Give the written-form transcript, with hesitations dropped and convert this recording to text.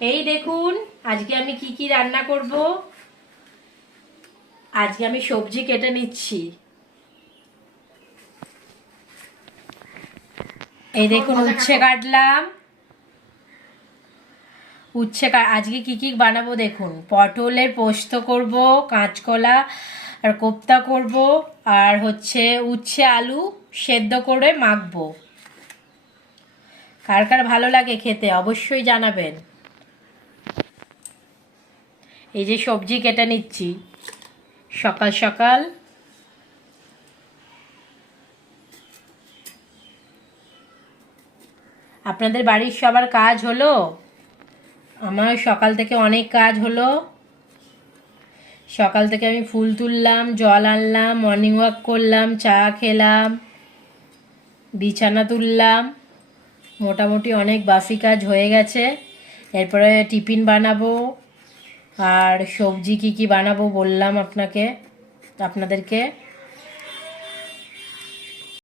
এই দেখুন আজকে আমি কি কি রান্না করব। আজকে আমি সবজি কেটে নিচ্ছি। এই দেখুন উচ্ছে কাটলাম। আজকে কি কি বানাবো দেখুন, পটলের পোস্ত করব, কাঁচকলা আর কোপ্তা করব, আর হচ্ছে উচ্ছে আলু সেদ্ধ করে মাখবো। কার কার ভালো লাগে খেতে অবশ্যই জানাবেন। এই যে সবজি কেটে নিচ্ছি সকাল সকাল। আপনাদের বাড়ির সবার কাজ হলো? আমার সকাল থেকে অনেক কাজ হলো। সকাল থেকে আমি ফুল তুললাম, জল আনলাম, মর্নিং ওয়াক করলাম, চা খেলাম, বিছানা তুললাম। মোটামুটি অনেক বাসি কাজ হয়ে গেছে। এরপরে টিফিন বানাবো। আর সবজি কি কি বানাবো বললাম আপনাদেরকে।